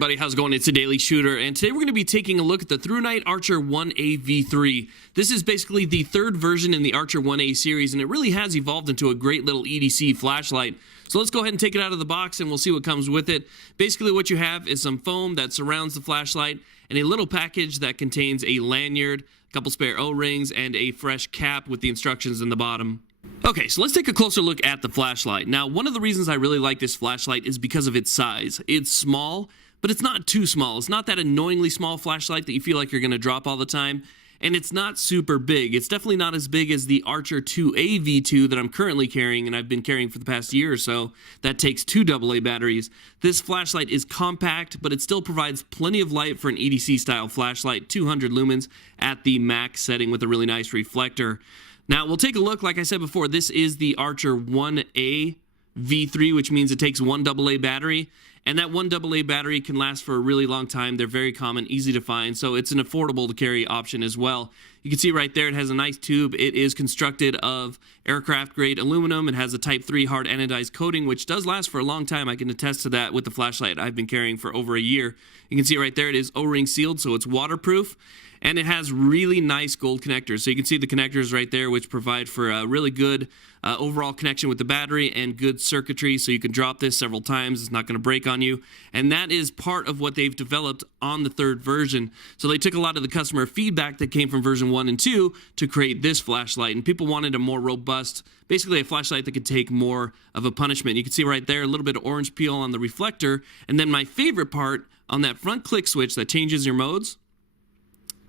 everybody, how's it going? It's a Daily Shooter, and today we're going to be taking a look at the ThruNite Archer 1A V3. This is basically the third version in the Archer 1A series, and it really has evolved into a great little EDC flashlight. So let's go ahead and take it out of the box, and we'll see what comes with it. Basically what you have is some foam that surrounds the flashlight, and a little package that contains a lanyard, a couple spare O-rings, and a fresh cap with the instructions in the bottom. Okay, so let's take a closer look at the flashlight. Now, one of the reasons I really like this flashlight is because of its size. It's small, but it's not too small. It's not that annoyingly small flashlight that you feel like you're going to drop all the time, and it's not super big. It's definitely not as big as the Archer 2A V2 that I'm currently carrying, and I've been carrying for the past year or so. That takes 2 AA batteries. This flashlight is compact, but it still provides plenty of light for an EDC-style flashlight, 200 lumens at the max setting with a really nice reflector. Now, we'll take a look. Like I said before, this is the Archer 1A V3, which means it takes 1 AA battery. And that 1 AA battery can last for a really long time. They're very common, easy to find, so it's an affordable to carry option as well. You can see right there it has a nice tube. It is constructed of aircraft-grade aluminum. It has a Type 3 hard anodized coating, which does last for a long time. I can attest to that with the flashlight I've been carrying for over a year. You can see right there it is O-ring sealed, so it's waterproof. And it has really nice gold connectors. So you can see the connectors right there, which provide for a really good overall connection with the battery and good circuitry. So you can drop this several times. It's not going to break on you. And that is part of what they've developed on the third version. So they took a lot of the customer feedback that came from version 1 and 2 to create this flashlight. And people wanted a more robust, basically a flashlight that could take more of a punishment. You can see right there a little bit of orange peel on the reflector. And then my favorite part on that front click switch that changes your modes,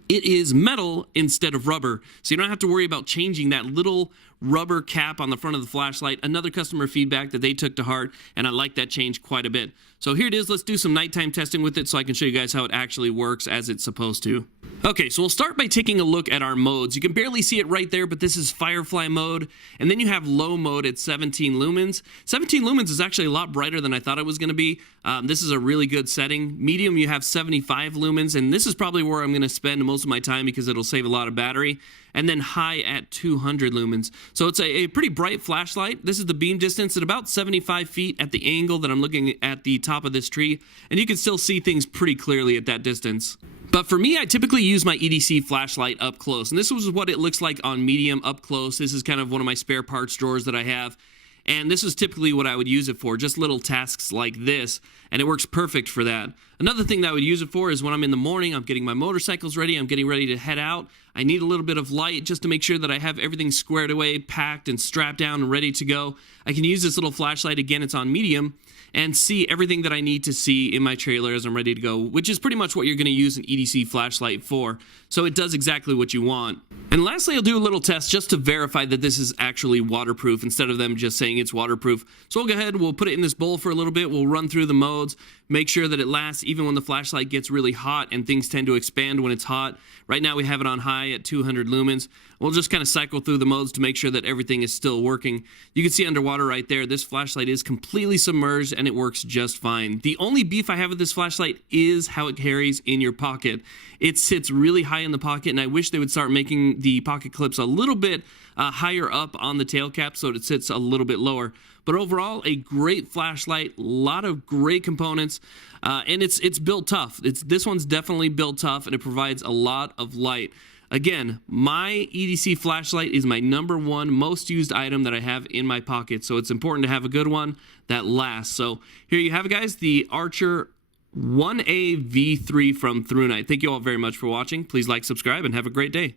it is metal instead of rubber, so you don't have to worry about changing that little rubber cap on the front of the flashlight. Another customer feedback that they took to heart, and I like that change quite a bit. So here it is. Let's do some nighttime testing with it so I can show you guys how it actually works as it's supposed to. Okay, so we'll start by taking a look at our modes. You can barely see it right there, but this is Firefly mode, and then you have low mode at 17 lumens. 17 lumens is actually a lot brighter than I thought it was going to be. This is a really good setting. Medium, you have 75 lumens, and this is probably where I'm going to spend most of my time because it'll save a lot of battery. And then high at 200 lumens. So it's a pretty bright flashlight. This is the beam distance at about 75 feet at the angle that I'm looking at the top of this tree, and you can still see things pretty clearly at that distance. But for me, I typically use my EDC flashlight up close, and this was what it looks like on medium up close. This is kind of one of my spare parts drawers that I have. And this is typically what I would use it for, just little tasks like this, and it works perfect for that. Another thing that I would use it for is when I'm in the morning, I'm getting my motorcycles ready, I'm getting ready to head out. I need a little bit of light just to make sure that I have everything squared away, packed, and strapped down and ready to go. I can use this little flashlight, again, it's on medium, and see everything that I need to see in my trailer as I'm ready to go, which is pretty much what you're going to use an EDC flashlight for. So it does exactly what you want. And lastly, I'll do a little test just to verify that this is actually waterproof instead of them just saying it's waterproof. So we'll go ahead, we'll put it in this bowl for a little bit, we'll run through the modes, make sure that it lasts even when the flashlight gets really hot, and things tend to expand when it's hot. Right now we have it on high at 200 lumens. We'll just kind of cycle through the modes to make sure that everything is still working. You can see underwater right there, this flashlight is completely submerged and it works just fine. The only beef I have with this flashlight is how it carries in your pocket. It sits really high in the pocket, and I wish they would start making the pocket clips a little bit higher up on the tail cap so it sits a little bit lower. But overall, a great flashlight, a lot of great components, and it's built tough. This one's definitely built tough, and it provides a lot of light. Again, my EDC flashlight is my #1 most used item that I have in my pocket, so it's important to have a good one that lasts. So here you have it, guys, the Archer 1A V3 from ThruNite. Thank you all very much for watching. Please like, subscribe, and have a great day.